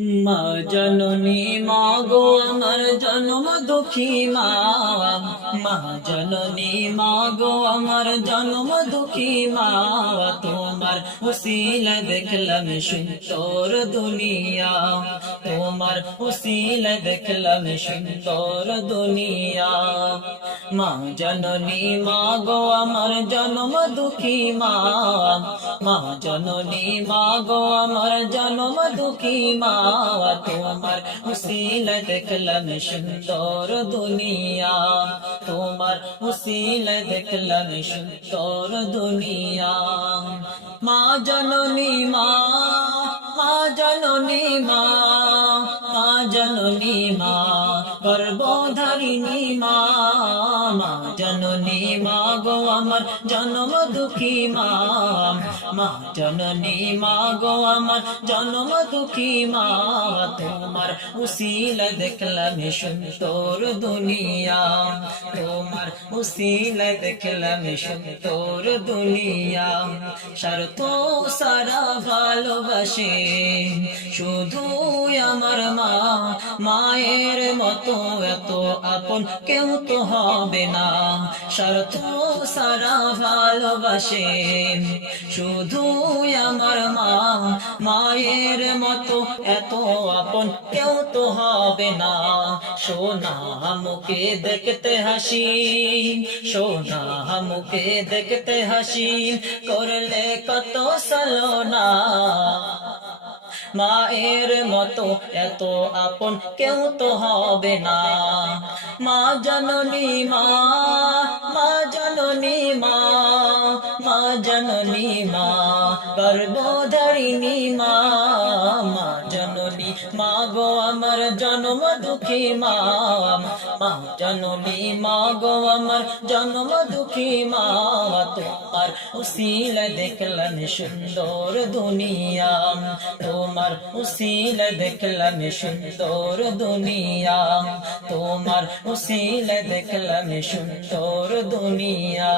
মা জননী মা গো আমার জন্ম দুঃখী মা, মা জননী মা গো আমার জন্ম দুঃখী মা, তোমার উসিলা দেখলাম সুন্দর দুনিয়া, তোমার উসিলা দেখলাম সুন্দর দুনিয়া। মা জননী মা গো আমার জন্ম দুঃখী মা, মা জননী মা গো আমার জন্ম দুঃখী মা, তোমার উসিলা দেখলাম সুন্দর দুনিয়া, তোমার উসিলা দেখলাম সুন্দর দুনিয়া। মা জননী মা, মা জননী মা, মা জননী মা গর্ভধারিণী মা, মা জননী মা গো আমার জন্ম দুঃখী মা, মা জননী মা গো আমার জন্ম দুঃখী মা, তোমার উসিলা দেখলাম সুন্দর দুনিয়া, তোমার উসিলা দেখলাম সুন্দর দুনিয়া। স্বার্থ সারা ভালোবাসে শুধু আমার মা, মায়ের মতো এত আপন কেউ তো হবে না। স্বার্থ সারা ভালোবাসে শুধু আমার মা, মায়ের মতো এত আপন কেউ তো হবে না। সোনা মুখে দেখতে হাসি, সোনা মুখে দেখতে হাসি, করলে কত সালনা। মায়ের মতো এত আপন কেউ তো হবে না। মা জননী মা, মা জননী মা, মা জননী মা গর্ভধারিণী মা, মা জননী মা গো আমার জন্ম দুঃখী মা, মা জননী মা গো আমার জন্ম দুঃখী মা, তোমার উসিলা দেখলাম সুন্দর দুনিয়া, তোমার উসিলা দেখলাম সুন্দর দুনিয়া, তোমার উসিলা দেখলাম সুন্দর দুনিয়া।